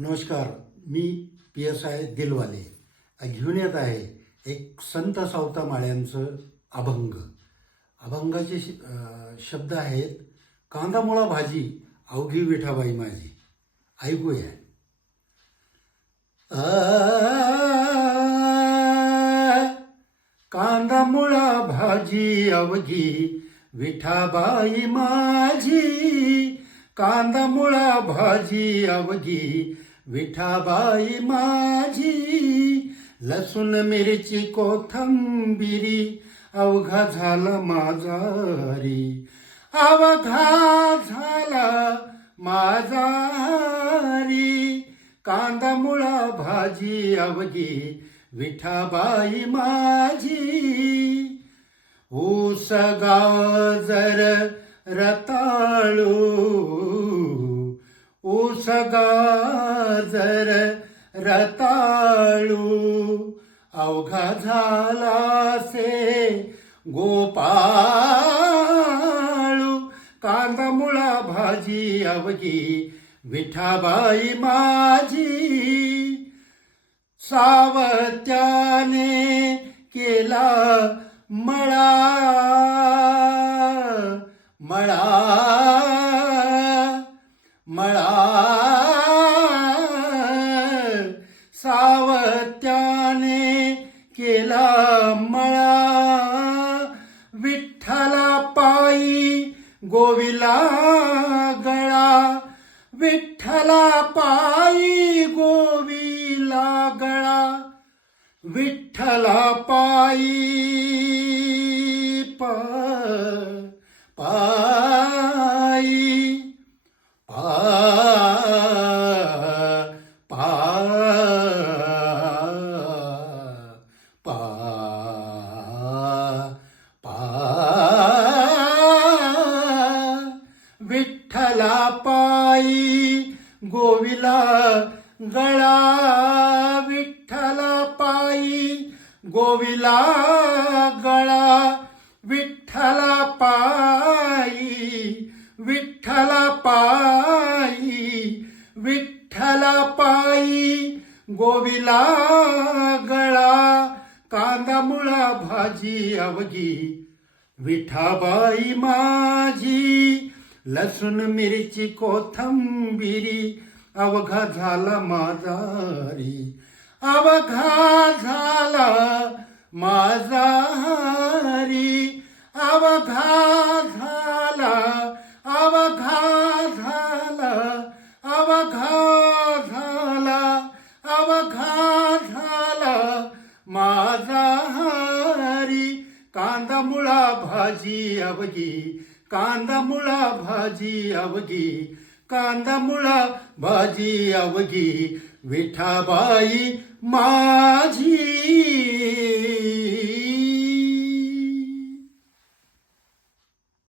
नमस्कार. मी PSI दिलवाले घेऊन येत आहे एक संत सावता माळ्यांचं अभंग. अभंगाचे शब्द आहेत, कांदा मुळा भाजी अवघी विठाबाई माझी. ऐकूया. कांदा मुळा भाजी अवघी विठाबाई माझी. कांदा मुळा भाजी अवघी विठाबाई माझी. लसूण मिरची कोथंबिरी अवघा झाला माझारी. अवघा झाला माझारी. कांदा मुळा भाजी अवघी विठाबाई माझी. ऊस गाजर रताळू, ऊस गाजर रताळू अवघा झाला से गोपाळू. कांदा मुळा भाजी अवघी विठाबाई माझी. सावत्याने केला मळा, मळा, मळा. सावत्याने केला मळा. विठ्ठला पायी गोविला गळा. विठ्ठला पायी गोविला गळा. विठ्ठला पायी पायी विठ्ठला पायी गोविला गळा. विठ्ठला पायी गोविला गळा. विठ्ठला पायी, विठ्ठला पायी, विठ्ठला पायी गोविला गळा. कांदा मुळा भाजी अवघी विठाबाई माझी. लसूण मिरची कोथंबिरी अवघा झाला माझारी. अवघा झाला माझारी. अवघा झाला, अवघा झाला, अवघा झाला, अवघा झाला माझारी. कांदा मुळा भाजी अवघी, कांदा मुळा भाजी अवघी, कांदा मुळा भाजी अवघी विठाबाई माझी.